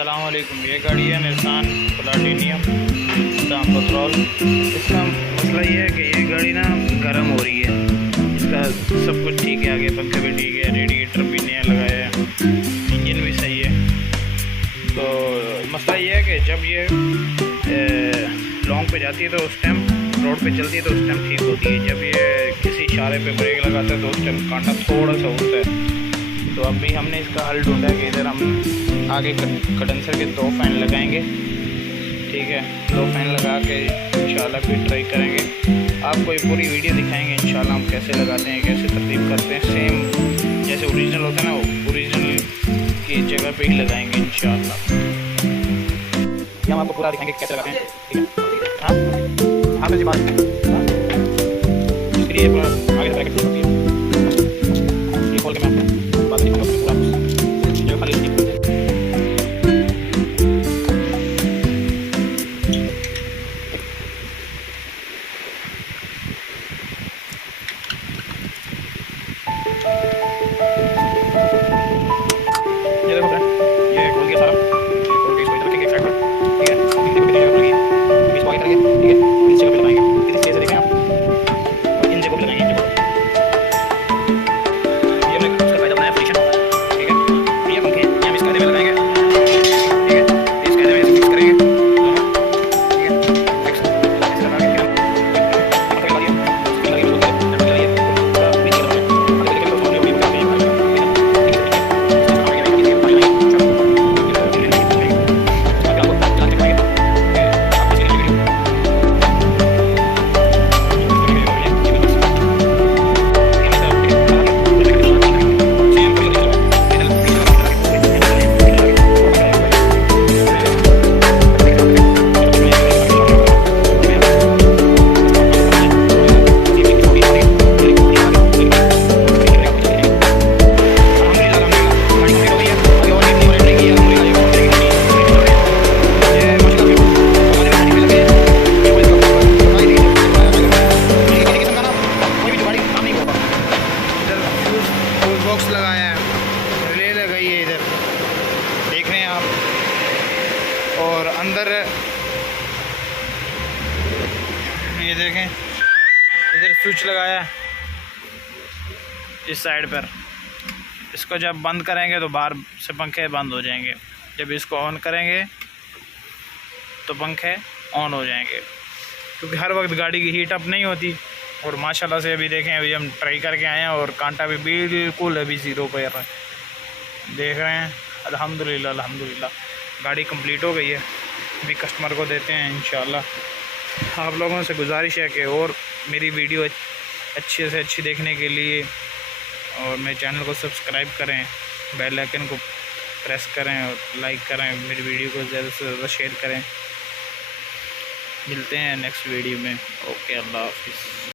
अस्सलाम वालेकुम। ये गाड़ी है निसान प्लाटिनियम पेट्रोल। इसका मसला ये है कि ये गाड़ी ना गर्म हो रही है। इसका सब कुछ ठीक है, आगे पंखे भी ठीक है, रेडिएटर भी नया लगाया है, इंजन भी सही है। तो मसला ये है कि जब ये लॉन्ग पे जाती है तो उस टाइम रोड पे चलती है तो उस टाइम ठीक होती है। जब ये किसी इशारे पे ब्रेक लगाता है तो उस टाइम कांटा थोड़ा सा उठता है। तो अभी हमने इसका हल ढूंढा कि इधर हम आगे कंडेंसर के 2 फैन लगाएंगे। ठीक है, 2 फैन लगा के इंशाल्लाह फिर ट्राई करेंगे। आपको ये पूरी वीडियो दिखाएंगे इंशाल्लाह हम कैसे लगाते हैं, कैसे तरतीब करते हैं। सेम जैसे ओरिजिनल होता है ना, वो ओरिजिनल की जगह पे ही लगाएंगे इंशाल्लाह। ये हम आपको पूरा दिखाएंगे कैसे लगाते हैं। ठीक है, हाँ हाँ, बात इसके लिए पूरा आगे पैकेट होती है। ये खोल के मैं आपको बात दिखाऊंगा पूरा जो खाली है। ये देखो फ्रेंड, ये खोल गया सारा। ये खोल के इसको इधर रखेंगे एक साइड पर। ठीक है, देखो कितनी जगह पर लगी है। इसको आगे करेंगे। ठीक है, इस जगह पे लगाएंगे। कितनी तेज से देखें आप, और इन जगहों पे लगाएंगे। इन जगहों ये हमने इसका फायदा बनाया फ्रिक्शन। ठीक है, ये पंखे ये हम इस कायदे में लगाएंगे। ठीक है, इस कायदे में फिक्स करेंगे। ठीक है, फिक्स ऐसे लगा के पंखे लगा दिया। इसकी लगी बोलते हैं लगा दिया। पूरा बीच में लगा दिया। देखो हमने भी बता दिया। बॉक्स लगाया है, रिले लगाई है इधर, देख रहे हैं आप। और अंदर ये देखें, इधर स्विच लगाया है इस साइड पर। इसको जब बंद करेंगे तो बाहर से पंखे बंद हो जाएंगे। जब इसको ऑन करेंगे तो पंखे ऑन हो जाएंगे, क्योंकि हर वक्त गाड़ी की हीट अप नहीं होती। और माशाल्लाह से अभी देखें, अभी हम ट्राई करके आए हैं और कांटा भी बिल्कुल अभी 0 पर देख रहे हैं। अल्हम्दुलिल्लाह अल्हम्दुलिल्लाह गाड़ी कंप्लीट हो गई है। अभी कस्टमर को देते हैं इंशाल्लाह। आप लोगों से गुजारिश है कि और मेरी वीडियो अच्छे से अच्छी देखने के लिए और मेरे चैनल को सब्सक्राइब करें, बेल आइकन को प्रेस करें और लाइक करें। मेरी वीडियो को ज़्यादा से ज़्यादा शेयर करें। मिलते हैं नेक्स्ट वीडियो में। ओके, अल्लाह हाफिज़।